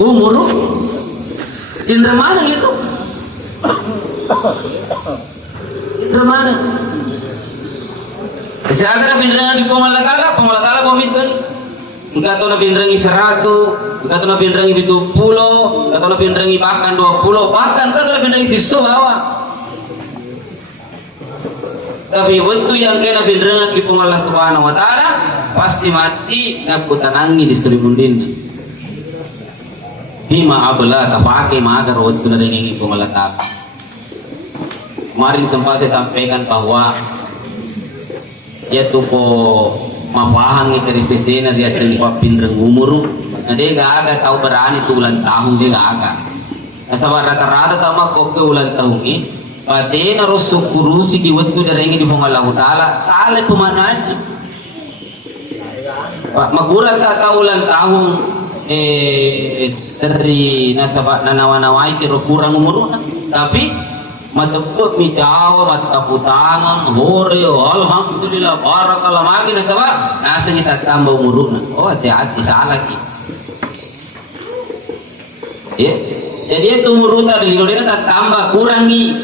umur indra mana gitu indra mana kasi agar pindrang di pamalatala komisan enggak tahu na pindrang 100 enggak tahu na pindrang 70 enggak tahu na pindrang bahkan 20 bahkan enggak tahu na pindrang 10 bawa tapi waktu yang kena pindrang di pamalat subhanahu wa ta'ala pasti mati ngakutanangi di istri mundin bima abla kapake magar waktu na rin yung pamalatala. Kemarin sempat saya sampaikan bahwa yaitu ko mapahang dari pesena dia sering papindrang umur na dia gak tahu berani tulan tahun dia gak sabar rata-rata tama ko ke ulan tahun ini pati na rosso kurusi ki waktu dari di pangalahu ta'ala salay pumananya magurat ka kaulan tahun dari nasabak nanawanawai kiro kurang umur tapi matapot mi jawa mataputangan hore alhamdulillah barakallah magi nasabak nasa kita tambah umur oh hati-hati salah ki ya jadi itu umur tadi kalau dia tambah kurang nih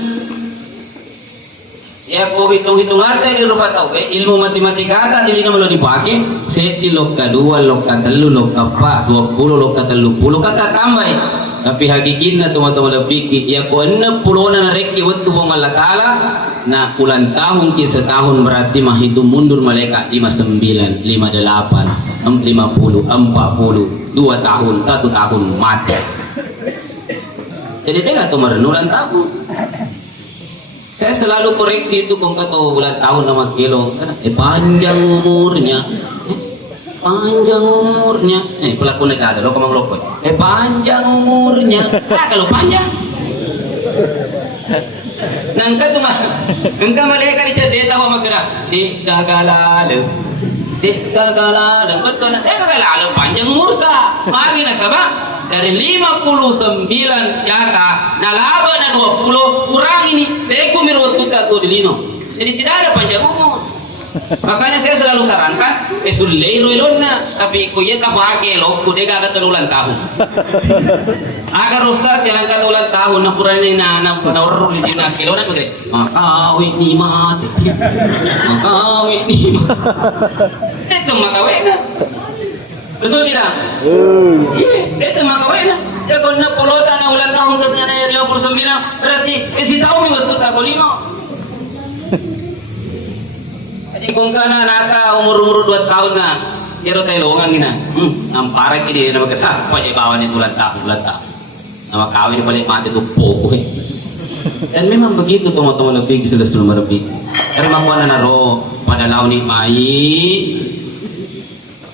ya kau hitung aja di rumah tahu ilmu matematika ada jadi nama lo dipakai seti loka 2 loka 3 loka 4 20 loka 30 kata tambah tapi hakikatnya teman-teman lebih ya kau 60 na reki waktu bong Allah Ta'ala nah ulang tahun ki setahun berarti mah itu mundur malaikat 59 58 50 40 2 tahun 1 tahun mati jadi dia nggak tuh merenung tahun. Saya selalu koreksi itu kong kata ulang tahun nama kilo panjang umurnya pelaku negara lo komang lokot panjang umurnya kalau panjang nangka tuh mah nangka malaikat dia tahu magera gagalalan betul na gagalalan panjang umur ka pagi na sabah dari 59 jaka nalaban na 20 kurang ini saya kumirut kita tuh di lino jadi tidak ada panjang umur makanya saya selalu sarankan sulairuilonna tapi kuya kapake lo kude gaga terulang tahun agar ustaz yang kata ulang tahun na kurang ini na orang di dina kilo na kude makawit ni mati itu makawit na betul tidak? Itu makawin ya kalau na polota na ulang tahun katanya na 59 berarti isi tahun minggu tuh tak kolino jadi kung kana naka umur 2 tahun na kiro tayo longang ina ampara kini na magkata pa kawan itu ulang tahun nama kawin balik mati tuh popo dan memang begitu teman-teman lebih sudah lebih karena makuan na ro pada laun ni mai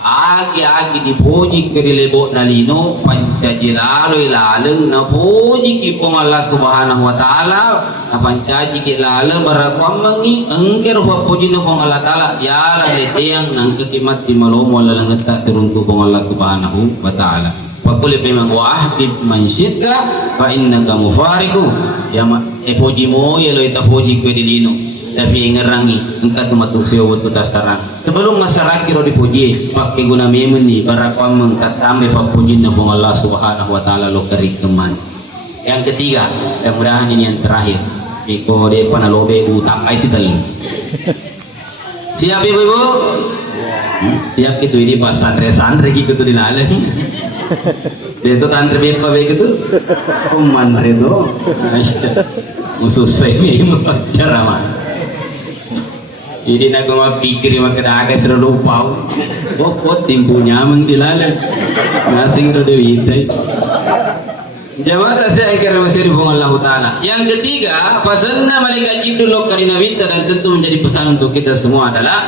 agi dipuji kerilebok nalino pancajilalo ilaleng na puji ki pong Allah subhanahu wa ta'ala na pancaji ki ilaleng barakwam mangi engker wa puji na pong Allah ta'ala yala leteyang nang kekimat di malomo lalangat ka teruntu pong Allah subhanahu wa ta'ala pakuli pemang wahbib mansyidka fa innaka mufariku ya puji mo yalo ita puji kerilino tapi ngerangi engkau tumatuk siyo waktu tasaran sebelum masyarakat kiro dipuji pakai guna memen ni barakam mengkat kami papuji na pong Allah subhanahu wa ta'ala lo kerikeman yang ketiga yang mudahan ini yang terakhir iko de panalobe utang ay sital siap ibu siap itu ini pas santri gitu dinala itu tantri bet pa begitu kuman itu musuh saya ini cara mah jadi nak mapikir makada aga sira lupa kok timbunya mengtilala ngasing ro dewitai jawab saya kira masih dihubung Allah Ta'ala yang ketiga pesannya malaikat Jibril karina winta dan tentu menjadi pesan untuk kita semua adalah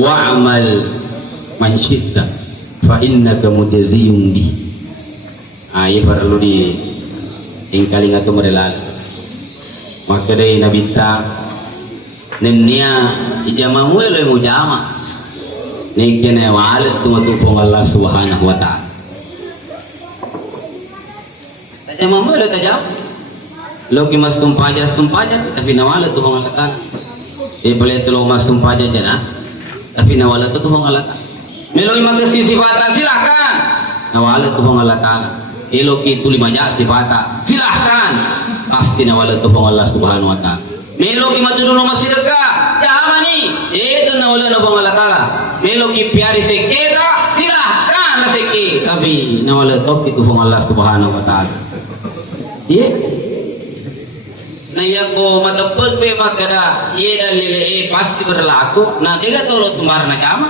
wa'amal man syi'ta fa innaka mujaziyun bi ayat perlu di tingkali ngatu merelal maka dari Nabi ta nenia ijama muelo mujama nikene wal tumatupo Allah subhanahu wa ta'ala ijama muelo tajam loki mas tumpaja tapi nawala tu Allah ta'ala boleh tolong mas tumpaja jana tapi nawala tu Allah ta'ala meloi magasi sifat silakan nawala tubong Allah Ta'ala. Eloki tuli majak sifata, silahkan pasti nawala tubong Allah Subhanahu Wa Ta'ala. Meloki matulungan masyarakat, jamani, itu nawala tubong Allah Ta'ala. Meloki piari seketa, silahkan lah seke, tapi nawala tubong Allah Subhanahu Wa Ta'ala. Nah ya ko matapag pe magkada ye dalile pasti berlaku. Nah dia tolo sembar na kama.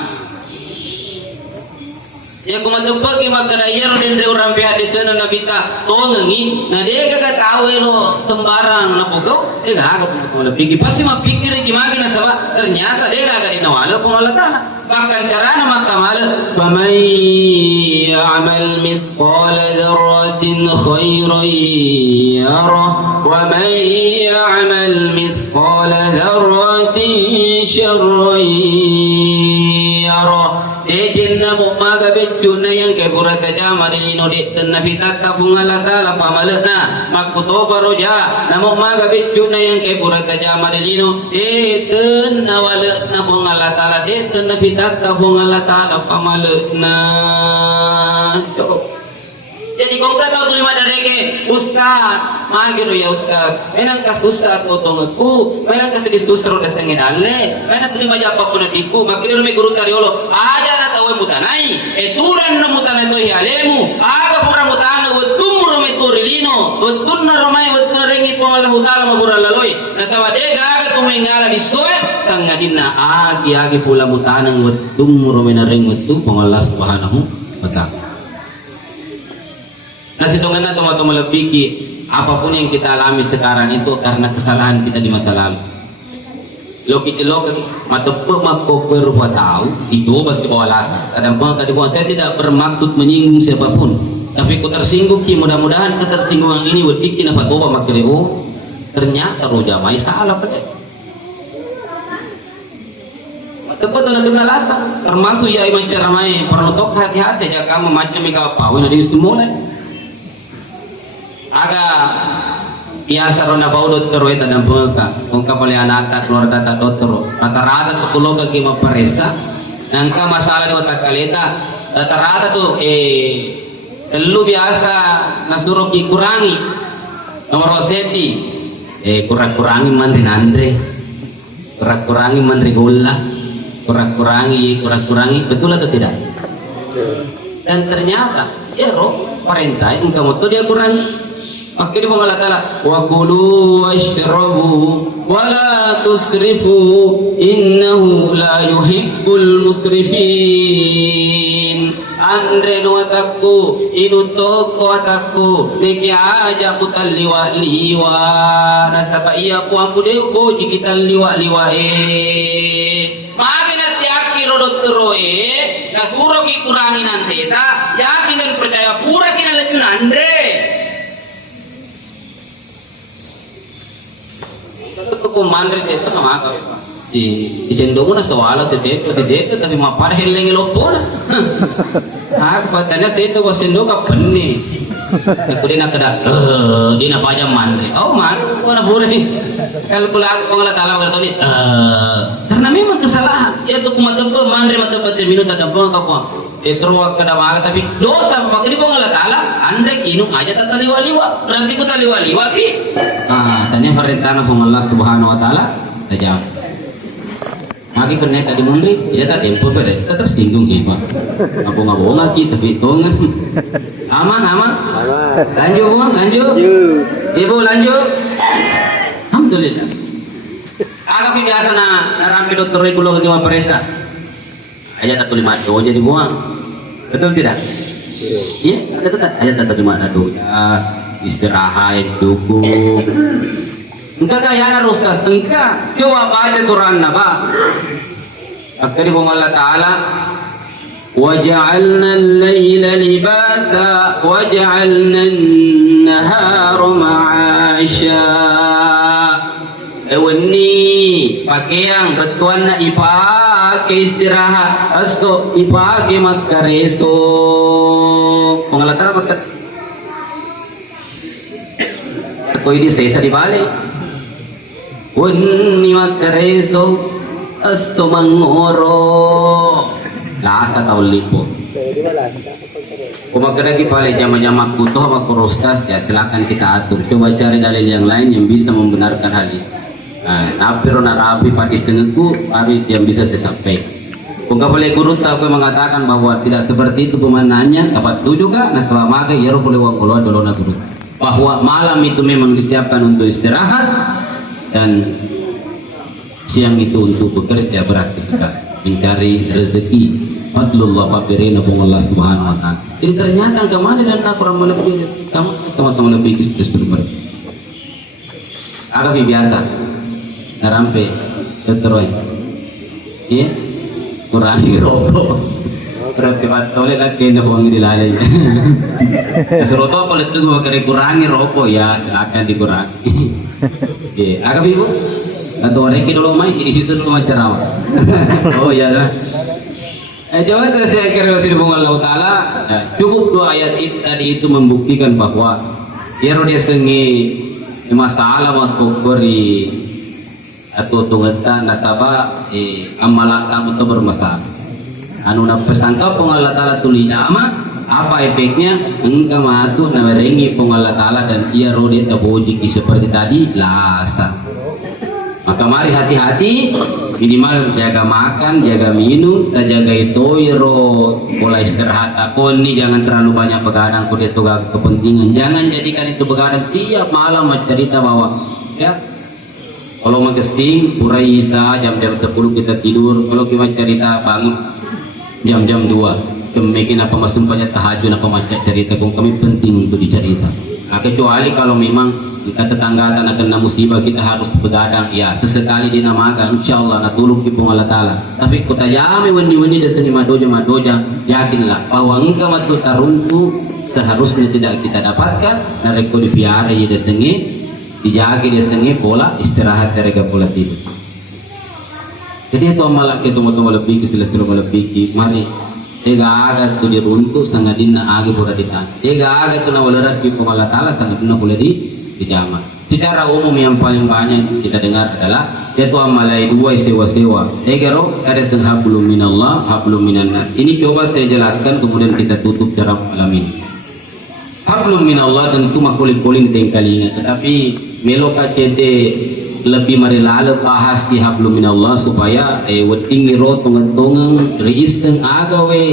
Ya ko matapag ke magkada ye ro dendre orang pihak di sana nabita tongengi. Nah dia kagak tahu lo sembarang na pogo. Dia kagak pikir pasti mah pikir gimana na sama. Ternyata dia kagak dinawala pun Allah Ta'ala. Bahkan carana makamal faman ya'mal mithqala dzarratin khairan yarah wa man ya'mal mithqala dzarratin syarran yarah. Ejinna mumaga becuna yang keburat aja mari no de nabi takka bungala tala pamalna makuto baroja namo maga becuna yang keburat aja mari no ten nawal na bungala tala de nabi takka bungala tala pamalna. Jadi kau tak tahu terima dari ke ustaz, magiro ya ustaz. Menang kas ustaz otongatku, menang kas diskusi roda sengit alle, menang terima jawab pun diku. Makanya rumah guru tariolo, aja nak tahu mutanai, turan na mutanai tu hialemu, aga pura mutana, betul rumah itu rilino, betul na rumah betul rengi pun Allah Taala mabura laloi. Nasawa dega aga tu mengala di soe, tangadina agi pula mutana, betul rumah na rengi betul pun Allah Subhanahu Wa Taala. Nah hitungannya teman-teman lebih apapun yang kita alami sekarang itu karena kesalahan kita di masa lalu. Lo kita matepuk mako berbuat tahu itu pasti bawa alasan. Kadang-kadang tadi saya tidak bermaksud menyinggung siapapun, tapi ku tersinggung mudah-mudahan ketersinggungan ini berdikin apa boba makreo ternyata rojamai salah pada. Matepuk tu nak alasan termasuk ya macam ramai pernotok hati-hati aja kamu macam ika apa jadi semula. Aga biasa rona bau dokter itu dan pengka ungkap oleh anak keluarga tak dokter rata-rata tu keluarga kima peresa nangka masalah di otak kaleta rata-rata tu lu biasa nasuruh kurangi nomor seti kurang-kurangi mandri andre kurang-kurangi mandri gula kurang-kurangi betul atau tidak dan ternyata perintah engkau tu dia kurangi. Akhirnya Allah Ta'ala wa kulu washrabu wa la tusrifu innahu la yuhibbul musrifin. Andre no atakku inu toko atakku niki aja putal liwa nasaba iya ku ampude ko jikitan liwa makin ati akhir rodot nasuro ki kurangi nanti ta yakin dan percaya pura kina lebih andre. Ko mandre itu nama kau di cenderung na soal itu tapi mapar heleng elopon aku patahnya itu wasendo kapeni aku dia nak ada dia nak pajam mandre mana boleh kalau Allah Ta'ala berkata ni karena memang kesalahan itu kumatapa mandre matapa terminut ada bang apa terus kada maga tapi dosa makanya Allah Ta'ala andre kinu aja tak liwa-liwa berarti ku liwa-liwa ki tanya perintah Allah Subhanahu Wa Ta'ala saja maki pernah tadi mundri ya tak tempo pada terus tinggung gitu ngabung lagi tapi itu aman lanjut ibu lanjut alhamdulillah agak biasa rampi dokter regulo ke peresa aja tak tulis mati jadi buang betul tidak iya betul aja tak tulis mati istirahat cukup engkau kaya na rustas engkau coba baca Quran naba akhirnya Allah Ta'ala waja'alna al-layla libasa waja'alna an-nahara ma'asha ini pakaian betuan na ipake istirahat aso ipake makareso Allah Ta'ala berkata ko ini sesa di balik Unni makareso aso mangoro lasa tau lipo Kumakadaki pala jama-jama kuto sama korostas ya silakan kita atur. Coba cari dalil yang lain yang bisa membenarkan hal ini. Apiro narapi pati senengku hari yang bisa saya sampaikan. Kung kapalay guru tahu mengatakan bahwa tidak seperti itu pemananya dapat tujuh kah? Nah setelah makai ya boleh uang puluhan dulu na guru. Bahwa malam itu memang disiapkan untuk istirahat dan siang itu untuk bekerja beraktivitas mencari rezeki. Fadlullah fakirina bung Allah subhanahu wa ta'ala. Jadi ternyata kemana dan aku ramai lebih kamu teman-teman lebih justru mereka. Agak biasa. Ngarampe terus. Iya. Kurangi rokok. Berarti oleh lagi nak buang di lalai. Suruh tu apa letu gua kena kurangi rokok ya akan dikurangi. Iya. Agak ibu. Atau orang kita dulu main di situ dulu macam apa? Oh ya lah. Coba saya kira Allah Ta'ala cukup dua ayat tadi itu membuktikan bahwa dia sengi masalah waktu beri atau tunggutan nasabah amalan kamu itu bermasalah anu na pesangka pong Allah Ta'ala tulinya apa efeknya engkau matu na merengi pong Allah Ta'ala dan ia rodi tabojiki seperti tadi lasa. Maka mari hati-hati, minimal jaga makan, jaga minum, dan jaga itu pola istirahat. Aku ini jangan terlalu banyak begadang, kudu itu kepentingan. Jangan jadikan itu begadang tiap malam cerita bahwa ya kalau magesting pura isa jam-jam 10 kita tidur. Kalau kita cerita bangun jam-jam 2 kemungkinan apa masuk banyak tahajud apa macam cerita kung kami penting untuk dicerita. Kecuali kalau memang kita tetangga akan musibah kita harus begadang ya sesekali dinamakan insyaallah natulung kipung Allah Ta'ala. Tapi kota jami wani-wani dasani madoja yakinlah bahwa engkau matu taruntu seharusnya tidak kita dapatkan dan reko dipiara ya dasani dijaga dasani pola istirahat dari pola tidur. Jadi itu malam itu mau lebih selesai lebih mari ega aga tu diruntu sangat dinna agi pura ditan ega aga tu nawalarat kipung Allah Ta'ala sangat dinna boleh dijama. Secara umum yang paling banyak kita dengar adalah yaitu amalai dua sewa-sewa. Egero ada hablum minallah, hablum minannas. Ini coba saya jelaskan kemudian kita tutup cara malam ini. Hablum minallah tentu makulik-kuling tengkalinga, tetapi meloka cete lebih marilala bahas di hablum minallah supaya weting miro tongan-tongan register agawe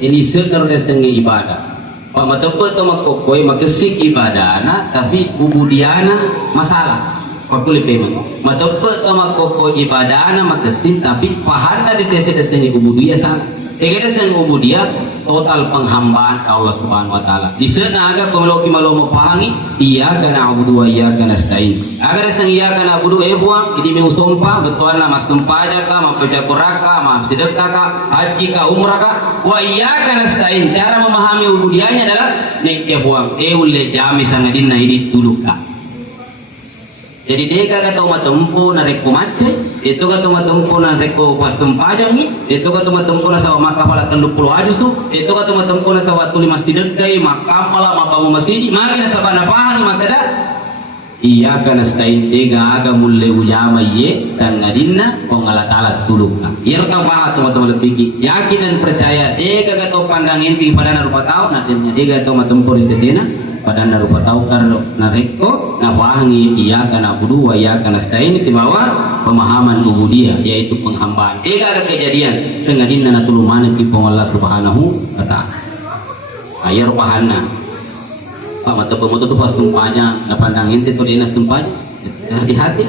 ini sekedar desenge ibadah. Pak matapot to makokoi makesik ibadana tapi ubudiana masalah. Pakuli payment. Matapot to makokoi ibadana makesik tapi pahana di sese ubudia salah. Tegada sen ubudia total penghambaan Allah Subhanahu wa taala. Di sana aga kalau kita mau memahami iya kana abudu wa iya kana stain. Agar sen iya kana abudu buang ini mau sumpah betul nama sumpah aja ka mau baca Quran ka mau sedekah ka haji ka umrah ka wa iya kana stain. Cara memahami ubudianya adalah nek buang ulle jami sangadina ini tuluk ka. Jadi dia kata matempo na reko macet, itu kata matempo na reko pasum pajang ni, itu kata matempo na sawa makapala 30 ajus tu, itu kata matempo na sawa tuli masjid dekai, makapala mapamu masjid, makin sawa napahan makada. Iya kana stain tega aga mulle ujama ye dan ngadinna kong Allah Ta'ala tulukna. Iya rekam banget teman-teman lebih yakin dan percaya tega kata pandang inti pada narupa tahu nantinya tega kata matempo di sesena pada narupa tahu karena nareko napahangi iya kana budu wa iya kana stain istimewa pemahaman ubudiyah yaitu penghambaan. Tega ada kejadian sengadinna natulumana kipong Allah Subhanahu wa Ta'ala. Ayar pahana Pak mata pemotor tu pas tumpahnya, na pandang inti tu dinas tumpahnya, hati-hati.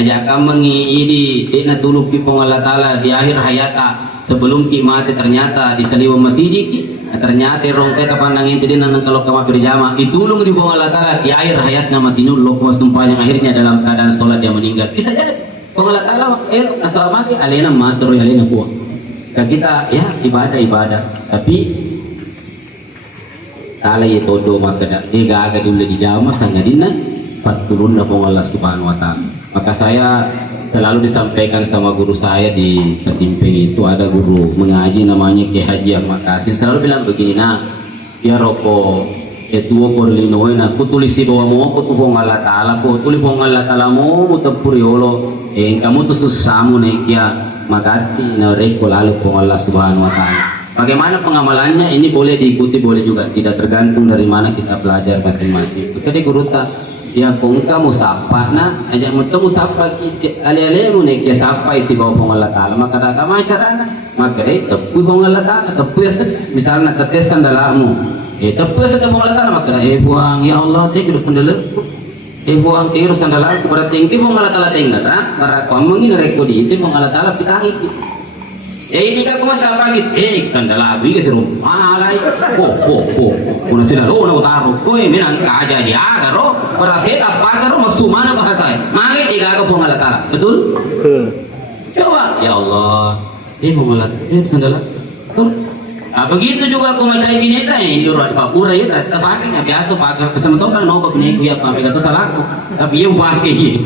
Aja kamu ini dina tuluk kipong Allah Ta'ala di akhir hayata sebelum ki mati ternyata di saliwa masjid ternyata rongkai pandang inti dina nang kalau kamu berjamaah ditulung di bawah Allah Ta'ala di akhir hayatnya mati nuluk pas tumpahnya akhirnya dalam keadaan sholat dia meninggal. Bisa jadi bawah Allah Ta'ala asal mati alena matur alena buang. Kita ya ibadah tapi Ta'ala ya todo makada ega aga dulu di jama sangadina patulun na pong Allah Subhanahu wa Ta'ala. Maka saya selalu disampaikan sama guru saya di Ketimpeng itu ada guru mengaji namanya Ki Haji Makasin selalu bilang begini ya roko etuo korlinoy na kutulisi bawa mo ko tupong Allah Ta'ala ko tuli pong Allah Ta'ala mo mutapuri holo kamu tu susamu na kya magati na reko lalo pong Allah Subhanahu wa Ta'ala. Bagaimana pengamalannya ini boleh diikuti, boleh juga tidak, tergantung dari mana kita belajar masing-masing. Jadi guru tak ya kung kamu sapa na aja mu sapa ale-ale mu ne ke sapa isi bawa Allah Taala maka ada macam maka tepu Allah Taala tepu misalnya tetesan dalammu tepu Allah Taala maka buang ya Allah terus sandal buang terus sandal kepada tinggi Allah Taala tinggal para kamu ini rekodi itu Allah Taala pitang itu ini kan cuma siapa gitu sandal abi ke rumah malai kuna sila lo na taruh koy minang kaja dia agaro para seta pagaro masumana bahasa mangit tiga ka Allah Taala betul coba ya Allah Allah sandal begitu juga kau macam bineka yang jual di Papua ya tak pakai biasa pakai kesemutan kan nongko bineka ya pakai kata salahku tapi yang pakai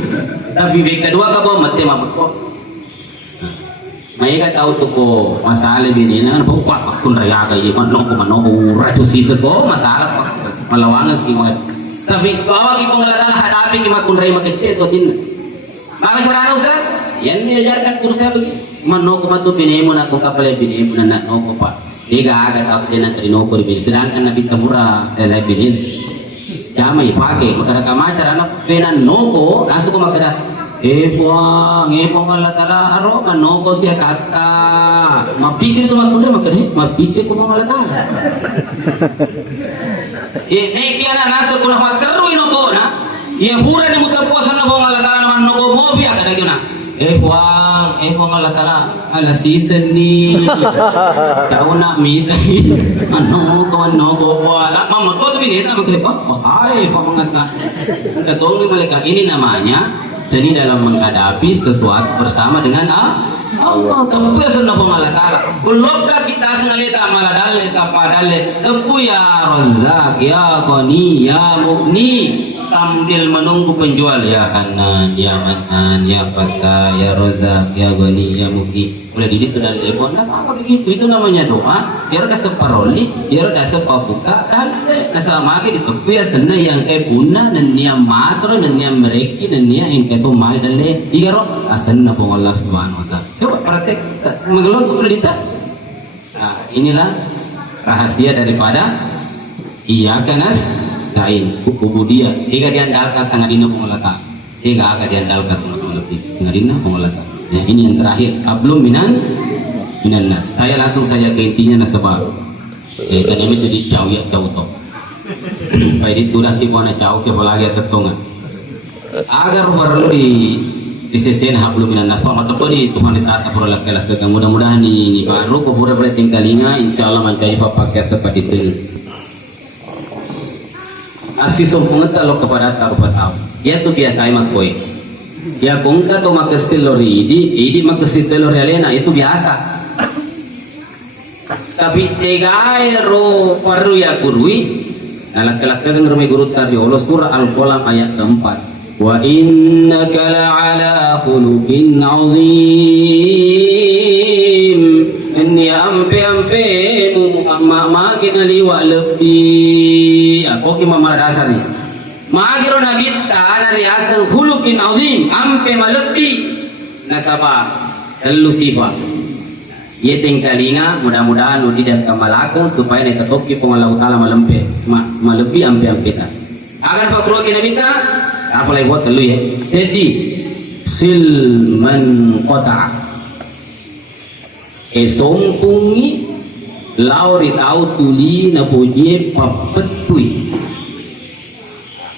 tapi kedua kau mati mabuk mereka tahu tuh kok masalah ini kan bawa pun raya kayak manoko ratu sisa kok masalah melawangan kimat tapi bawa kita ngelakar hadapi kimat pun raya kecil tuh tin maka cara usah yang diajarkan kursnya begitu manoko matu pinemu nak kapal pinemu nak noko pak tiga ada tahu dia nak noko di sedangkan nabi tamura dari pinemu jamai pakai maka kamacar anak penan noko langsung maka buang Allah Taala aro kan noko sia kata mapikir tu makunda makanya mapikir ko Allah Taala kiana nasa kuna makaru inoko na ya pura ni mutapuasan na buang Allah Taala naman noko mo biya kada gina buang Allah Taala ala season ni kau nak minta noko wala mama ko tu bineta makripa ay pamangata katong mereka ini namanya seni dalam menghadapi sesuatu bersama dengan Allah. Tepu ya sunnah Allah Taala. Kulokka kita sengalita maladalle sapadalle. Tepu ya Razzaq, ya Ghani, ya Mughni. Sambil menunggu penjual ya Hanan, ya Manan, ya Fatah, ya Razzaq, ya Ghani, ya Mughni. Mulai di situ dan telepon. Apa begitu? Itu namanya doa. Dia udah separoli, dia udah sepabuka dan sama ke di tepu ya sunnah yang punah dan yang matro dan yang mereki dan yang pemali dan le igaro asan na po Allah Subhanahu wa Ta'ala. Coba praktek mengelon pelita. Nah, inilah rahasia daripada iyyaka nasta'in, ubudiyah. Tiga diandalkan sangat dina po Allah Ta'ala. Tiga akan diandalkan po Allah Ta'ala. Sangat dina po Allah Ta'ala. Nah, ini yang terakhir, hablum minan nas. Saya langsung saja ke intinya nasabah. Dan ini jadi jauh ya jauh toh. Baik itu nanti mau na jauh ke lagi tertongan. Agar perlu di sesen hablum minan nas mata podi Tuhan ditata por laki-laki mudah-mudahan ini baru kubur berarti kalinya insyaallah mencari pakai seperti itu asih sompong lo kepada tarupat tahu ya tu biasa emak koi ya kongka to makastil lori idi makastil lori alena itu biasa tapi tegairo paru ya kurui laki-laki kan rumah guru tadi Allah surah Al-Qalam ayat 4 wa innaka la'ala khuluqin 'azim inni ampe makin liwa lebih aku ki mama dasar ni magiro nabi ta dari asal khuluqin 'azim ampe malebi nasaba telu sifat ye tingkalinga mudah-mudahan tidak kamalakan supaya nek toki pengalau taala malempe malebi ampe ta agar pakro ki nabi ta apa lagi buat telu ya jadi silman qata esongpungi lauri tahu tuli na puji papetui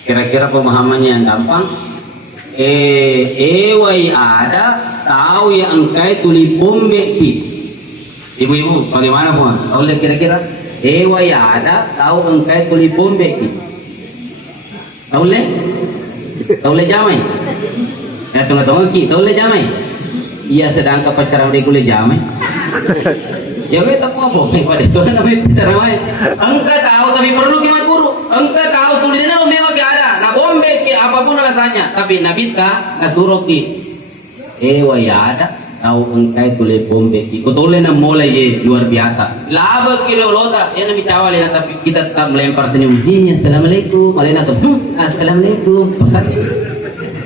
kira-kira pemahamannya yang gampang wai ada tahu yang engkai tuli pombe pi ibu-ibu bagaimana puan oleh kira-kira wai ada tahu engkai tuli pombe pi tahu le jamai ya tengah-tengah ki tahu le jamai iya sedang kepacaran dia kule jamai ya beta apa pada itu namanya pacaran engkau tahu tapi perlu gimana guru engkau tahu tulisnya lo memang ada nah bombe ki apapun alasannya tapi nabi ta nasuruh ki wa ya ada tahu engkau tulis bombe ki kutole na mulai ye luar biasa laba kilo lota ya nabi cawal ya tapi kita tetap melempar senyum assalamualaikum malena tuh assalamualaikum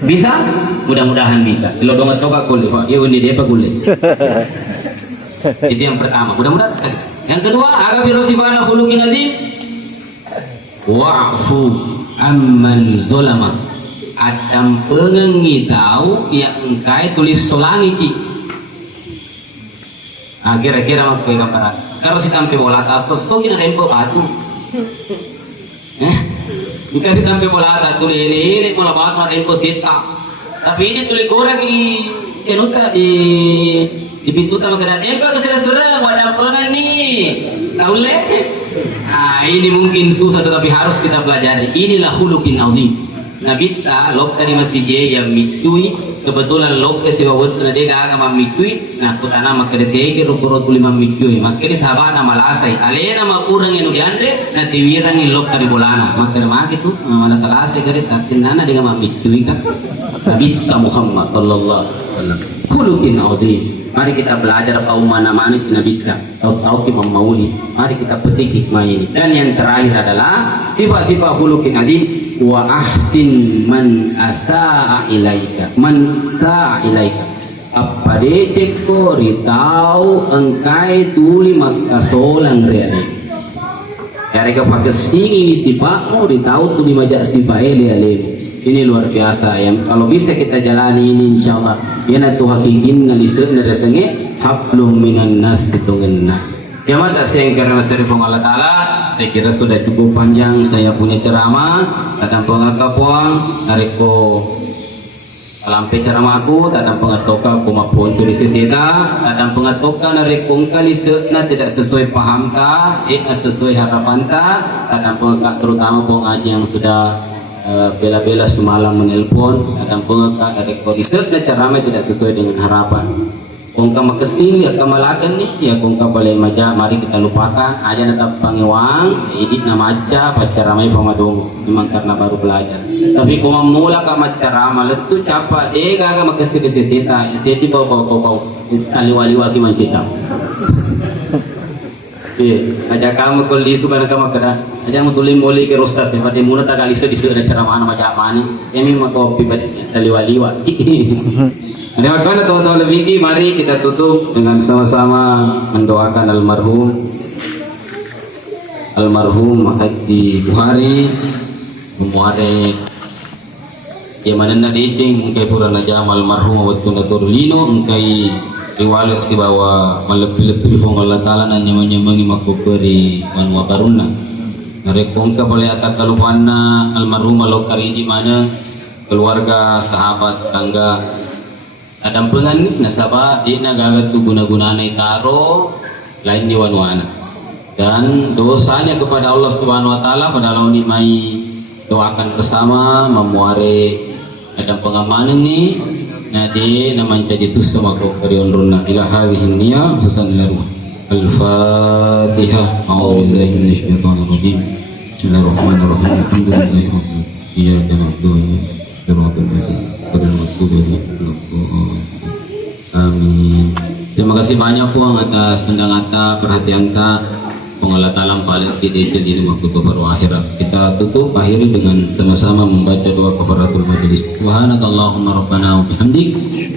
bisa mudah-mudahan bisa kalau dongat toka kulit pak ya ini dia pak kulit Itu yang pertama. Mudah-mudahan. Yang kedua, aga birosibana khuluqin azim. Wa'fu amman zolama. Adam pengengi tahu yang engkai tulis solangi ki. Kira-kira mak koi kaparan. Kalau si tampe bola tas, so kina rempo batu. Jika si tampe bola tas tulis ini bola batu rempo sita. Tapi ini tulis goreng di kenuta di pintu tamu kedan. Empa kesera-sera wadah pengen nih. Tahu le? Nah ini mungkin susah tetapi harus kita pelajari. Inilah khuluqin azim. Nabi ta lok tadi masih dia yang mitui kebetulan lok ke siwawut na dia gaga mamitui nah kutana makede ke rukuro tuli mamitui makede sahabat nama lasai alena makurang enu diandre na tiwirang lok tadi bolana makede mak itu mana salasai kare tasin nana dengan mamitui kan Nabi ta Muhammad sallallahu alaihi wasallam khuluqin azim. Mari kita belajar kaum mana-mana Nabi kita tahu Imam Mauli. Mari kita petik hikmah ini. Dan yang terakhir adalah sifat-sifat khuluqin azim. Wa ahsin man asaa ilaika apa dedek ko ritau engkai tuli makasolang reale dari kepakai sini sifatmu ritau tuli majak sifat ele ini luar biasa yang kalau bisa kita jalani ini insyaallah ya na tu hakikin ngalisut neresenge hablum minan nas ditungena. Ya mata saya karena dari Allah Ta'ala saya kira sudah cukup panjang saya punya ceramah datang pengakapuang nariko lampe ceramahku datang pengatoka kumapun tulis kita datang pengatoka nariko kali na tidak sesuai paham ta sesuai harapan ta datang pengakak terutama pengaji yang sudah bela-bela semalam menelpon datang pengakak nariko riset na ceramah tidak sesuai dengan harapan. Kung ka makasini at kamalakan ni ya kung ka balay maja mari kita lupakan aja natap pangiwang edit na maja pacaramay pamadong memang karena baru belajar tapi kung mamula ka macarama letu capa gaga makasini sisita siti bau kaliwaliwa ki man kita aja kamu kul isu kana kama kada aja mo tulim boli ke rostas pati muna ta kaliso disu na ceramah maja mani emi makopi kaliwaliwa. Terima kasih teman-teman lebih. Mari kita tutup dengan sama-sama mendoakan almarhum Haji Buhari memuare yang mana nanti mungkin purana jam almarhum waktu naturlino mungkin riwayat si bawa melebih-lebih Allah Taala dan nyaman-nyamangi makukuri manwa karuna. Narekong ka boleh atak kalupanna almarhum alokari di mana keluarga sahabat tangga Adam pengan nasaba di nagagat tu guna-guna taro lain di wana dan dosanya kepada Allah Subhanahu Wa Taala pada launi mai doakan bersama memuare Adam pengamanan ini nadi naman jadi susah mako karion runa ila hadhihi niyya sallallahu al-fatihah a'udzubillahi minasyaitonir rajim bismillahirrahmanirrahim alhamdulillahi rabbil alamin iyyaka na'budu wa iyyaka nasta'in. Amin. Terima kasih banyak puang atas tendang perhatian ta pengalat alam paling tidak di rumah kutu baru akhirat. Kita tutup akhiri dengan sama-sama membaca doa kafaratul majelis. Subhanakallahumma rabbana wa bihamdik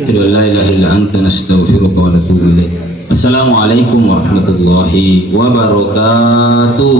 asyhadu an la ilaha illa anta nastaghfiruka wa natubu ilaik. Assalamualaikum warahmatullahi wabarakatuh.